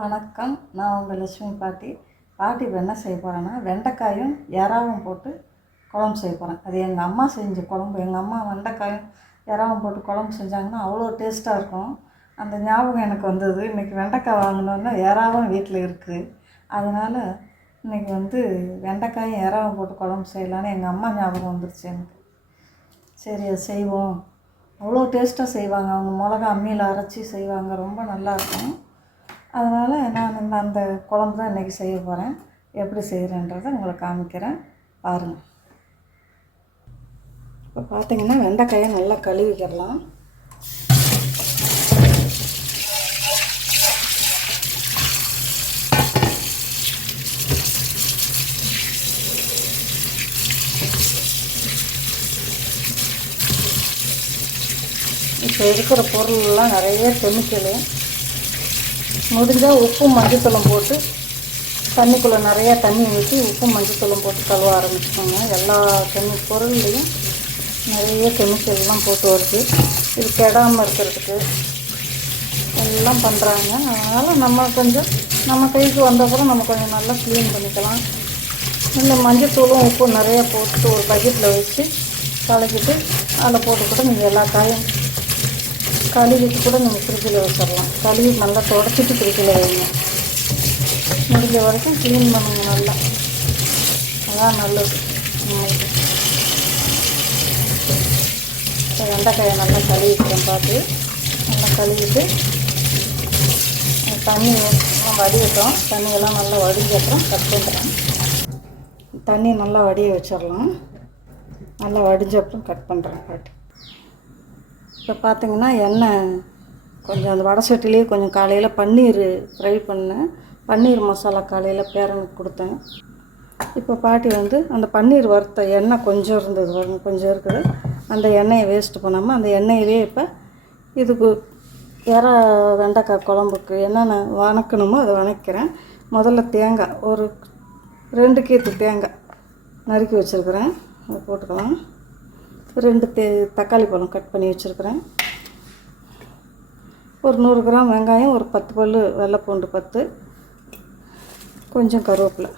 வணக்கம். நான் உங்கள் லட்சுமி பாட்டி. பாட்டி இப்போ என்ன செய்ய போகிறேன்னா வெண்டைக்காயும் இறாவும் போட்டு குழம்பு செய்ய போகிறேன் அது எங்கள் அம்மா செஞ்ச குழம்பு. எங்கள் அம்மா வெண்டைக்காயும் இறாவும் போட்டு குழம்பு செஞ்சாங்கன்னா அவ்வளோ டேஸ்ட்டாக இருக்கும். அந்த ஞாபகம் எனக்கு வந்தது. இன்றைக்கி வெண்டைக்காய் வாங்கினோன்னா இறாவும் வீட்டில் இருக்குது அதனால் இன்றைக்கி வந்து வெண்டைக்காயும் இறாவும் போட்டு குழம்பு செய்யலான்னு எங்கள் அம்மா ஞாபகம் வந்துருச்சு எனக்கு. சரி அது செய்வோம். அவ்வளோ டேஸ்ட்டாக செய்வாங்க. அவங்க மிளகா அம்மியில் அரைச்சி செய்வாங்க. ரொம்ப நல்லாயிருக்கும் அதனால் நான் இந்த அந்த குழம்பு தான் இன்றைக்கி செய்ய போகிறேன் எப்படி செய்கிறேன்றதை உங்களை காமிக்கிறேன். பாருங்கள் இப்போ பார்த்தீங்கன்னா வெண்டைக்காயை நல்லா கழுவிக்கிடலாம் இப்போ இருக்கிற பொருள்லாம் நிறைய கெமிக்கலு முடிஞ்சால் உப்பும் மஞ்சத்தூளும் போட்டு தண்ணிக்குள்ளே நிறையா தண்ணி ஊற்றி உப்பும் மஞ்சத்தூளும் போட்டு கழுவ ஆரம்பிச்சுக்கோங்க. எல்லா தண்ணி பொருள்லேயும் நிறைய கெமிக்கல்லாம் போட்டு வருது இது கெடாமல் இருக்கிறதுக்கு எல்லாம் பண்ணுறாங்க அதனால் நம்ம கொஞ்சம் நம்ம கைக்கு வந்தப்புறம் நம்ம கொஞ்சம் நல்லா க்ளீன் பண்ணிக்கலாம். இந்த மஞ்சத்தூளும் உப்பும் நிறையா போட்டு ஒரு பக்கெட்டில் வச்சு கலக்கிட்டு அதில் போட்டு கூட நீங்கள் எல்லா காயும் கழுவிட்டு கூட நம்ம ஃப்ரிட்ஜில் வச்சிடலாம். கழுவி நல்லா தொடச்சிட்டு ஃப்ரிட்ஜில் வைங்க. முடிஞ்ச வரைக்கும் க்ளீன் பண்ணுங்க நல்லா. அதான் நல்லது. இப்போ வெண்டைக்காயை நல்லா கழுவிக்கிறேன் பார்த்து. நல்லா கழுவிட்டு தண்ணி எல்லாம் வடிவிட்டோம் தண்ணியெல்லாம் நல்லா வடிஞ்ச அப்புறம் கட் பண்ணுறேன் தண்ணி நல்லா வடிய வச்சிடலாம். நல்லா வடிஞ்ச அப்புறம் கட் பண்ணுறேன் பாட்டு. இப்போ பார்த்தீங்கன்னா எண்ணெய் கொஞ்சம் அந்த வடை சட்டிலேயே கொஞ்சம் காலையில் பன்னீர் ஃப்ரை பண்ணேன். பன்னீர் மசாலா காலையில் பேரனுக்கு கொடுத்தேன். இப்போ பாட்டி வந்து அந்த பன்னீர் வறுத்த எண்ணெய் கொஞ்சம் இருந்தது வரும் கொஞ்சம் இருக்குது. அந்த எண்ணெயை வேஸ்ட் பண்ணாமல் அந்த எண்ணெயிலே இப்போ இதுக்கு எறா வெண்டைக்காய் குழம்புக்கு என்னென்ன வணக்கணுமோ அதை வணக்கிறேன். முதல்ல தேங்காய் ஒரு ரெண்டு கீத்து தேங்காய் நறுக்கி வச்சுருக்கிறேன். அதை போட்டுக்கலாம். ரெண்டு தே தக்காளி பழம் கட் பண்ணி வச்சுருக்கிறேன். ஒரு நூறு கிராம் வெங்காயம் ஒரு பத்து பல் வெள்ளைப்பூண்டு பத்து கொஞ்சம் கருவேப்பிலை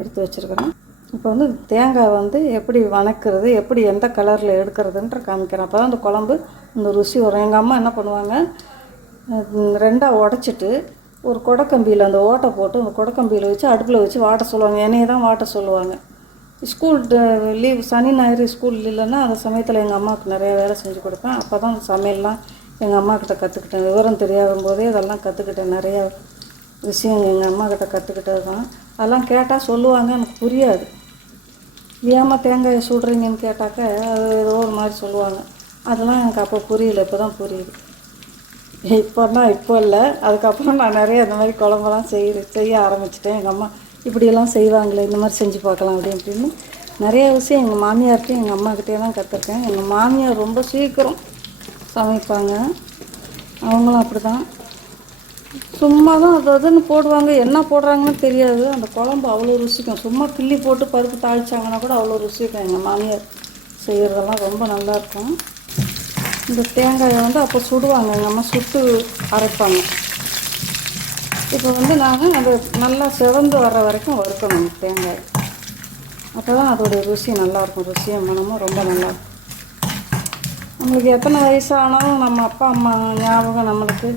எடுத்து வச்சுருக்கிறேன். இப்போ வந்து தேங்காய் வந்து எப்படி வணக்கிறது எப்படி எந்த கலரில் எடுக்கிறதுன்ற காமிக்கிறேன். அப்போ தான் அந்த குழம்பு இந்த ருசி வரும். எங்கள் அம்மா என்ன பண்ணுவாங்க ரெண்டாக உடச்சிட்டு ஒரு கொடக்கம்பியில் அந்த ஓட்டை போட்டு அந்த கொடக்கம்பியில் வச்சு அடுப்பில் வச்சு வாட்ட சொல்லுவாங்க. என்னையை தான் வாட்ட சொல்லுவாங்க. ஸ்கூல் லீவ் சனி ஞாயிறு ஸ்கூல் இல்லைன்னா அந்த சமயத்தில் எங்கள் அம்மாவுக்கு நிறைய வேலை செஞ்சு கொடுப்பேன். அப்போ தான் சமையல்லாம் எங்கள் அம்மாக்கிட்ட கற்றுக்கிட்டேன் விவரம் தெரியாத போதே அதெல்லாம் கற்றுக்கிட்டேன் நிறையா விஷயம் எங்கள் அம்மாக்கிட்ட கற்றுக்கிட்டது தான். அதெல்லாம் கேட்டால் சொல்லுவாங்க எனக்கு புரியாது. ஏமா தேங்காயை சுடுறீங்கன்னு கேட்டாக்க அது ஏதோ ஒரு மாதிரி சொல்லுவாங்க. அதெல்லாம் எனக்கு அப்போ புரியல இப்போ தான் புரியுது இப்போன்னா இப்போ இல்லை. அதுக்கப்புறம் நான் நிறைய இந்த மாதிரி குழம்பெல்லாம் செய்ய செய்ய ஆரம்பிச்சிட்டேன். எங்கள் அம்மா இப்படியெல்லாம் செய்வாங்களே இந்த மாதிரி செஞ்சு பார்க்கலாம் அப்படி அப்படின்னு நிறைய விஷயம் எங்கள் மாமியார்கிட்டையும் எங்கள் அம்மாக்கிட்டே தான் கற்றுருக்கேன் எங்கள் மாமியார் ரொம்ப சீக்கிரம் சமைப்பாங்க. அவங்களும் அப்படி தான் சும்மா தான் அது அதுன்னு போடுவாங்க. என்ன போடுறாங்கன்னு தெரியாது. அந்த குழம்பு அவ்வளோ ருசிக்கும். சும்மா கிள்ளி போட்டு பருப்பு தாளிச்சாங்கன்னா கூட அவ்வளோ ருசிக்கும். எங்கள் மாமியார் செய்கிறதெல்லாம் ரொம்ப நல்லாயிருக்கும் இந்த தேங்காயை வந்து அப்போ சுடுவாங்க. எங்கள் அம்மா சுட்டு அரைப்பாங்க. இப்போ வந்து நாங்கள் அது நல்லா செவந்து வர்ற வரைக்கும் வறுக்கணும் தேங்காய். அப்போ தான் அதோடைய ருசி நல்லாயிருக்கும் ருசியும் மனமும் ரொம்ப நல்லாயிருக்கும் நம்மளுக்கு எத்தனை வயசானாலும் நம்ம அப்பா அம்மா ஞாபகம் நம்மளுக்கு.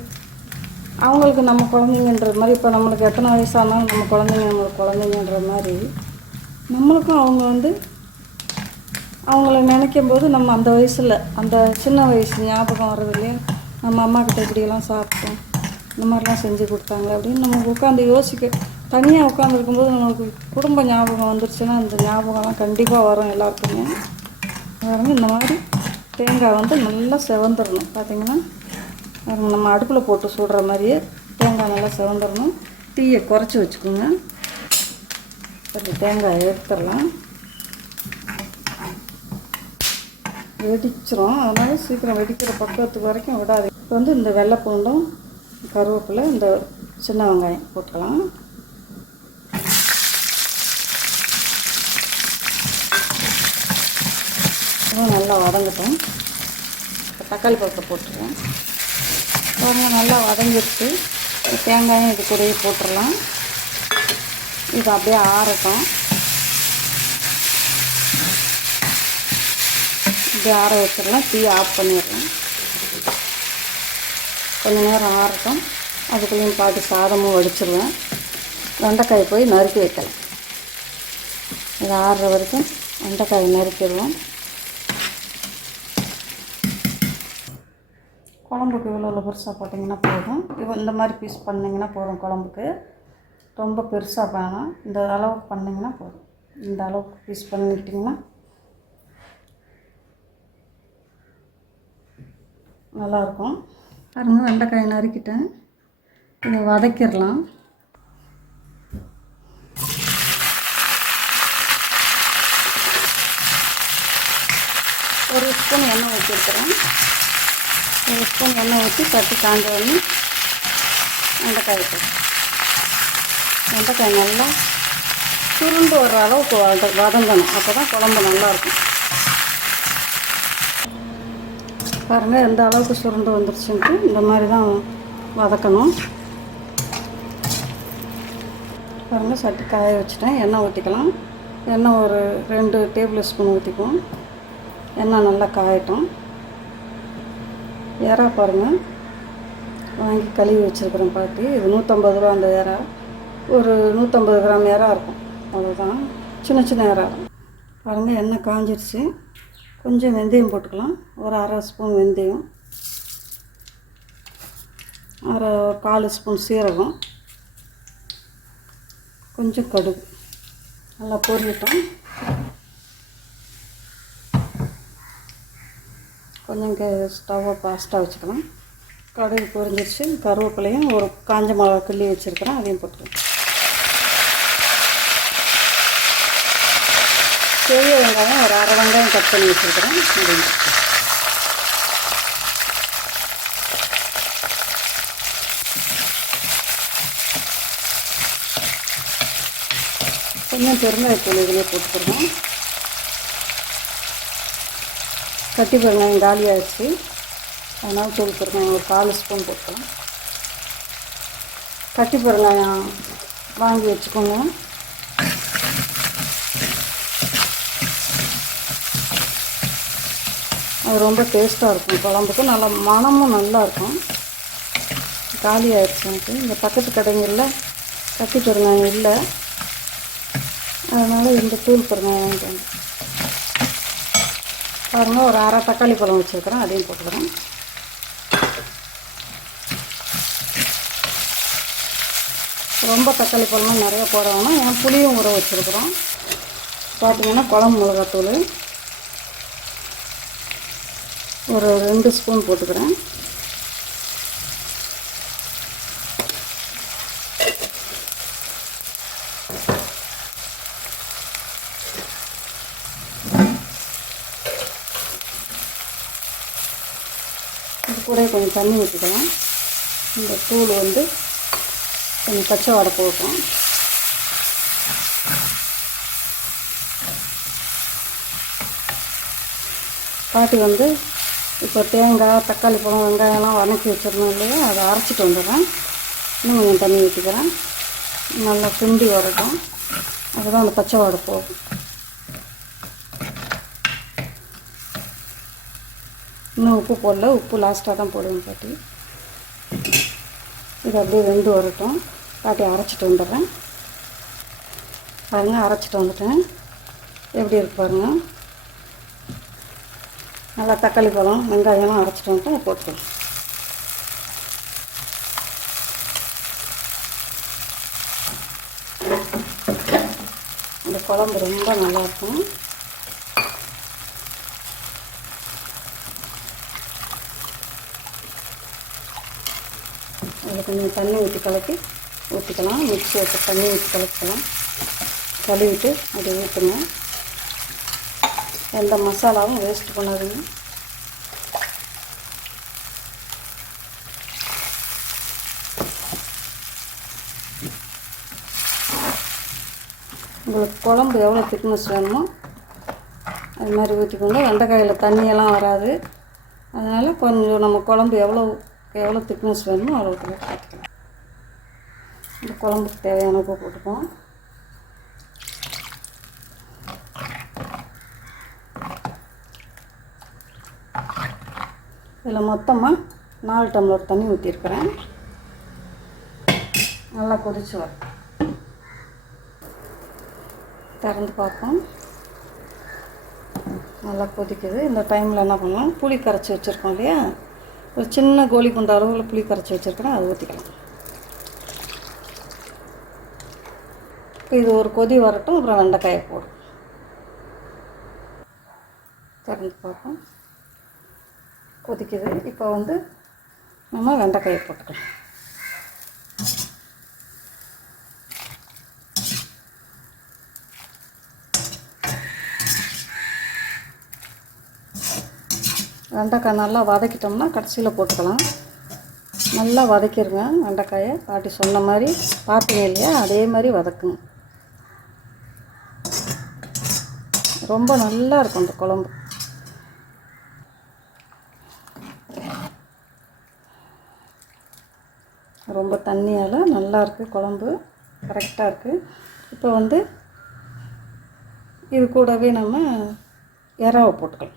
அவங்களுக்கு நம்ம குழந்தைங்கன்ற மாதிரி இப்போ நம்மளுக்கு எத்தனை வயசானாலும் நம்ம குழந்தைங்க நம்மளுக்கு குழந்தைங்கன்ற மாதிரி நம்மளுக்கும் அவங்க வந்து அவங்கள நினைக்கும் போது நம்ம அந்த வயசில் அந்த சின்ன வயசு ஞாபகம் வர்றது இல்லையா? நம்ம அம்மா கிட்ட இப்படியெல்லாம் சாப்பிட்டோம். இந்த மாதிரிலாம் செஞ்சு கொடுத்தாங்க அப்படின்னு நமக்கு உட்காந்து யோசிக்க தனியாக உட்காந்துருக்கும்போது நம்மளுக்கு குடும்ப ஞாபகம் வந்துருச்சுன்னா அந்த ஞாபகம்லாம் கண்டிப்பாக வரும் எல்லாருக்குமே. பாருங்க இந்த மாதிரி தேங்காய் வந்து நல்லா செவந்துடணும் பார்த்தீங்கன்னா நம்ம அடுப்பில் போட்டு சுடுற மாதிரியே தேங்காய் நல்லா செவந்துடணும் தீயை குறைச்சி வச்சுக்கோங்க. கொஞ்சம் தேங்காய் எடுத்துடலாம். வெடிச்சிரும். அதனால் சீக்கிரம் வெடிக்கிற பக்கத்துக்கு வரைக்கும் விடாது இப்போ வந்து இந்த வெள்ளை பூண்டும் கருவேப்பிலை இந்த சின்ன வெங்காயம் போட்டுக்கலாம். இதுவும் நல்லா வதங்கட்டும். தக்காளி பழத்தை போட்டுருவோம். பாருங்க நல்லா வதங்கிடுச்சு. தேங்காயும் இது கூடயே போட்டுடலாம். இது அப்படியே ஆறட்டும். இப்படி ஆற வச்சிடலாம். தீ ஆஃப் பண்ணிடலாம். கொஞ்ச நேரம் ஆறட்டும். அதுக்குள்ளேயும் பாட்டு சாதமும் வடிச்சிருவேன். வெண்டைக்காய் போய் நறுக்கி வைக்கலாம். இது ஆறுற வரைக்கும் வெண்டைக்காய் நறுக்கிடுவோம். குழம்புக்கு இவ்வளோ பெருசாக போட்டிங்கன்னா போதும். இவ இந்த மாதிரி பீஸ் பண்ணிங்கன்னா போதும் குழம்புக்கு. ரொம்ப பெருசாக வேணாம். இந்த அளவுக்கு பண்ணிங்கன்னா போதும். இந்த அளவுக்கு பீஸ் பண்ணிக்கிட்டிங்கன்னா நல்லாயிருக்கும். பாருங்கள் வெண்டைக்காய் நறுக்கிட்டேன். இதை வதக்கிடலாம். ஒரு ஸ்பூன் எண்ணெய் ஊற்றிருக்கிறேன் ஒரு ஸ்பூன் எண்ணெய் ஊற்றி தட்டி காஞ்ச உடனே வெண்டைக்காய் வைக்கிறேன் வெண்டைக்காய் நல்லா சுருண்டு வர்ற அளவுக்கு வத வதங்கணும். அப்போ தான் குழம்பு நல்லாயிருக்கும் பாருங்கள் எந்த அளவுக்கு சுருண்டு வந்துருச்சுன்ட்டு இந்த மாதிரி தான் வதக்கணும். பாருங்கள் சட்டி காய வச்சுட்டேன். எண்ணெய் ஊற்றிக்கலாம் எண்ணெய் ஒரு ரெண்டு டேபிள் ஸ்பூன் ஊற்றிக்குவோம் எண்ணெய் நல்லா காயட்டும். ஏறா பாருங்கள் வாங்கி கழுவி வச்சுருக்குறேன் பாட்டி. இது நூற்றம்பது ரூபா அந்த எறா ஒரு நூற்றம்பது கிராம் ஏறா இருக்கும். அவ்வளோதான் சின்ன சின்ன ஏறா பாருங்கள் எண்ணெய் காஞ்சிருச்சு. கொஞ்சம் வெந்தயம் போட்டுக்கலாம். ஒரு அரை ஸ்பூன் வெந்தயம். அரை கால் ஸ்பூன் சீரகம். கொஞ்சம் கடுகு. நல்லா பொரியட்டும் கொஞ்சம் ஸ்டவ்வை ஃபாஸ்ட்டாக வச்சுக்கலாம் கடுகு பொரிஞ்சிருச்சு கருவேப்பிலையும் ஒரு காஞ்ச மிளகா கிள்ளி வச்சுருக்கிறேன். அதையும் போட்டுக்கலாம். வெங்காயம் ஒரு அரை வெங்காயம் கட் பண்ணி வச்சுருக்கிறேன். அதையும் கொஞ்சம் பெருங்காயத்தூள் இதிலே போட்டுக்கிறோம் கட்டி பெருங்காயம் காலியாகிடுச்சு அதனால் தூள் பெருங்காயம் ஒரு கால் ஸ்பூன் போட்டுக்கலாம். கட்டி பெருங்காயம் வாங்கி வச்சுக்கோங்க. அது ரொம்ப டேஸ்ட்டாக இருக்கும். குழம்புக்கு நல்லா மணமும் நல்லா இருக்கும். காலி ஆயிடுச்சு எனக்கு. இந்த பக்கத்து கடைங்களில் கத்தி பெருங்காயம் இல்லை. அதனால் இந்த தூள் பெருங்காயம் வாங்கிட்டு பாருங்கள் ஒரு அரை தக்காளி பழம் வச்சுருக்குறேன். அதையும் போட்டுக்கிறேன். ரொம்ப தக்காளி பழமும் நிறைய போட வேணாம். ஏன் புளியும் ஊற வச்சுருக்குறோம். பார்த்தீங்கன்னா குழம்பு மிளகாத்தூள். ஒரு ரெண்டு ஸ்பூன் போட்டுக்கிறேன். இது கூட கொஞ்சம் தண்ணி ஊற்றிக்கலாம் இந்த தூள் வந்து கொஞ்சம் பச்சை வடை போட்டோம் பாட்டி வந்து இப்போ தேங்காய் தக்காளி பழம் வெங்காயம்லாம் வதக்கி வச்சிருந்தோம் இல்லையா? அதை அரைச்சிட்டு வந்துடுறேன். இன்னும் கொஞ்சம் தண்ணி ஊற்றிக்கிறேன். நல்லா சுண்டி வரட்டும். அதுதான் அந்த பச்சை வாடை போகும் இன்னும் உப்பு போடல. உப்பு லாஸ்ட்டாக தான் போடுவேன் பாட்டி. இது அப்படியே வெந்து வரட்டும். பாட்டி அரைச்சிட்டு வந்துடுறேன். பாருங்கள் அரைச்சிட்டு வந்துட்டேன். எப்படி இருக்கு நல்லா தக்காளி பழம் வெங்காயம்லாம் அரைச்சிட்டு வந்துட்டு போட்டுக்கலாம். இந்த குழம்பு ரொம்ப நல்லாயிருக்கும் அதில் கொஞ்சம் தண்ணி ஊற்றி கலக்கி ஊற்றிக்கலாம் மிக்சி வச்சு தண்ணி ஊற்றி கலக்கலாம். கழுவிட்டு அதை ஊற்றணும் எந்த மசாலாவும் வேஸ்ட் பண்ணாதீங்க. உங்களுக்கு குழம்பு எவ்வளோ திக்னஸ் வேணுமோ அது மாதிரி ஊற்றிக்கோங்க வெண்டைக்காயில் தண்ணியெல்லாம் வராது. அதனால் கொஞ்சம் நம்ம குழம்பு எவ்வளோ எவ்வளோ திக்னஸ் வேணுமோ அவ்வளோ பார்த்துக்கலாம் இந்த குழம்புக்கு தேவையான உப்பு போட்டுப்போம் இதில் மொத்தமாக நாலு டம்ளர் தண்ணி ஊற்றிருக்கிறேன். நல்லா கொதிச்சு வரும். திறந்து பார்ப்போம். நல்லா கொதிக்குது. இந்த டைமில் என்ன பண்ணலாம்? புளி கரைச்சி வச்சுருக்கோம் இல்லையா? ஒரு சின்ன கோழி குண்ட அளவில் புளி கரைச்சி வச்சுருக்கிறேன். அதை ஊற்றிக்கலாம் இப்போ இது ஒரு கொதி வரட்டும். அப்புறம் வெண்டைக்காயை போடும் திறந்து பார்ப்போம். கொதிக்குது. இப்போ வந்து நம்ம வெண்டைக்காயை போட்டுக்கலாம். வெண்டைக்காய் நல்லா வதக்கிட்டோம்னா கடைசியில் போட்டுக்கலாம். நல்லா வதக்கிடுங்க வெண்டைக்காயை. பாட்டி சொன்ன மாதிரி பார்த்தீங்க இல்லையா? அதே மாதிரி வதக்குங்க. ரொம்ப நல்லா இருக்கும் இந்த குழம்பு ரொம்ப தண்ணியால் நல்லா இருக்குது குழம்பு. கரெக்டாக இருக்குது இப்போ வந்து இது கூடவே நம்ம இறாவை போட்டுக்கலாம்.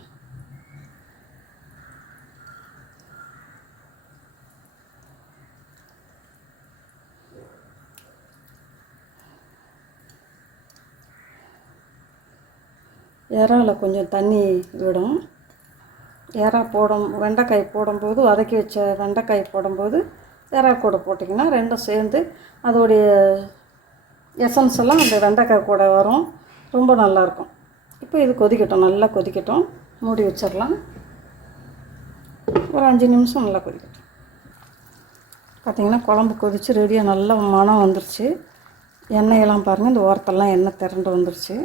இறாவில் கொஞ்சம் தண்ணி விடும். இறா போடும் வெண்டைக்காய் போடும்போது வதக்கி வச்ச வெண்டைக்காய் போடும்போது இறா கூட போட்டிங்கன்னா ரெண்டும் சேர்ந்து அதோடைய எசன்ஸ் எல்லாம் அந்த வெண்டைக்காய் கூட வரும். ரொம்ப நல்லாயிருக்கும். இப்போ இது கொதிக்கட்டும். நல்லா கொதிக்கட்டும். மூடி வச்சிடலாம். ஒரு அஞ்சு நிமிஷம் நல்லா கொதிக்கட்டும். பார்த்திங்கன்னா குழம்பு கொதித்து ரெடியாக நல்லா மனம் வந்துருச்சு. எண்ணெயெல்லாம் பாருங்கள் இந்த ஓரத்தெல்லாம் எண்ணெய் திரண்டு வந்துருச்சு.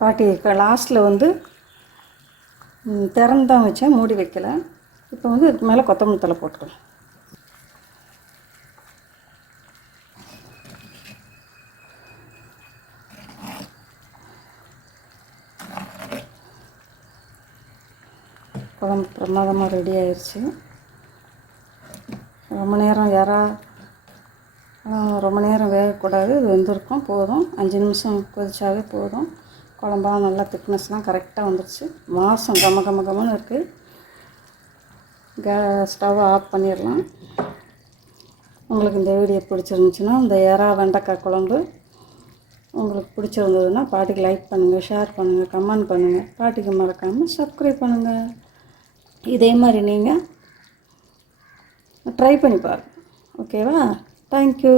பாட்டி லாஸ்ட்டில் வந்து திறந்து தான் வச்சேன். மூடி வைக்கல. இப்போ வந்து இதுக்கு மேலே கொத்தமல்லி தலை போட்டுக்கலாம் குழம்பு பிரமாதமாக ரெடி ஆயிடுச்சு ரொம்ப நேரம் யாரா ரொம்ப நேரம் வேகக்கூடாது. இது வெந்திருக்கும் போதும். அஞ்சு நிமிஷம் கொதிச்சாவே போதும். குழம்பெல்லாம் நல்லா திக்னஸ்லாம் கரெக்டாக வந்துருச்சு. மாதம் கம கம கமன்னு இருக்குது கே ஸ்டவ் ஆஃப் பண்ணிடலாம். உங்களுக்கு இந்த வீடியோ பிடிச்சிருந்துச்சுன்னா இந்த எறா வெண்டைக்காய் குழம்பு உங்களுக்கு பிடிச்சிருந்ததுன்னா பாட்டிக்கு லைக் பண்ணுங்கள் ஷேர் பண்ணுங்கள் கமெண்ட் பண்ணுங்கள் பாட்டிக்கு மறக்காமல் சப்ஸ்கிரைப் பண்ணுங்கள் இதே மாதிரி நீங்கள் ட்ரை பண்ணி பாருங்கள் ஓகேவா தேங்க்யூ